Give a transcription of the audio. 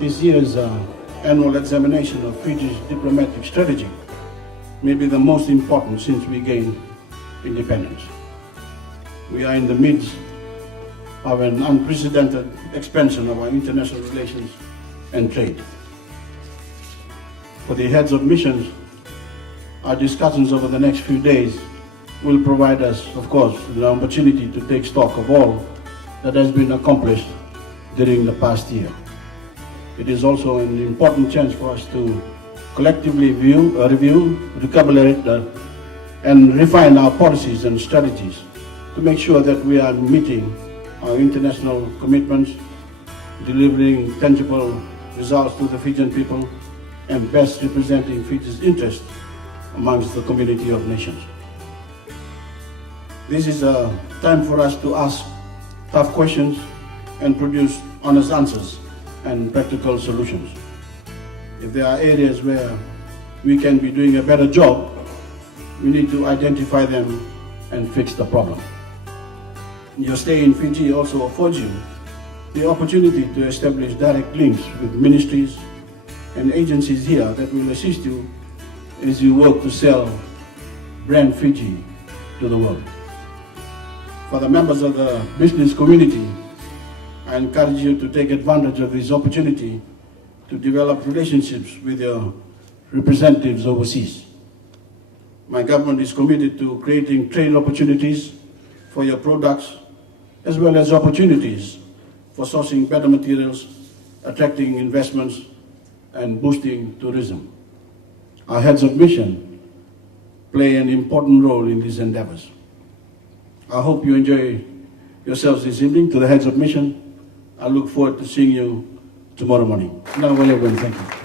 this year's annual examination of Fiji's diplomatic strategy may be the most important since we gained independence. We are in the midst of an unprecedented expansion of our international relations and trade. For the heads of missions, our discussions over the next few days will provide us, of course, the opportunity to take stock of all that has been accomplished during the past year. It is also an important chance for us to collectively review, recalibrate, and refine our policies and strategies to make sure that we are meeting our international commitments, delivering tangible results to the Fijian people, and best representing Fiji's interests amongst the community of nations. This is a time for us to ask tough questions and produce honest answers and practical solutions. If there are areas where we can be doing a better job, we need to identify them and fix the problem. Your stay in Fiji also affords you the opportunity to establish direct links with ministries and agencies here that will assist you as you work to sell brand Fiji to the world. For the members of the business community, I encourage you to take advantage of this opportunity to develop relationships with your representatives overseas. My government is committed to creating trade opportunities for your products, as well as opportunities for sourcing better materials, attracting investments, and boosting tourism. Our heads of mission play an important role in these endeavors. I hope you enjoy yourselves this evening. To the heads of mission, I look forward to seeing you tomorrow morning. Now, well, everyone, thank you.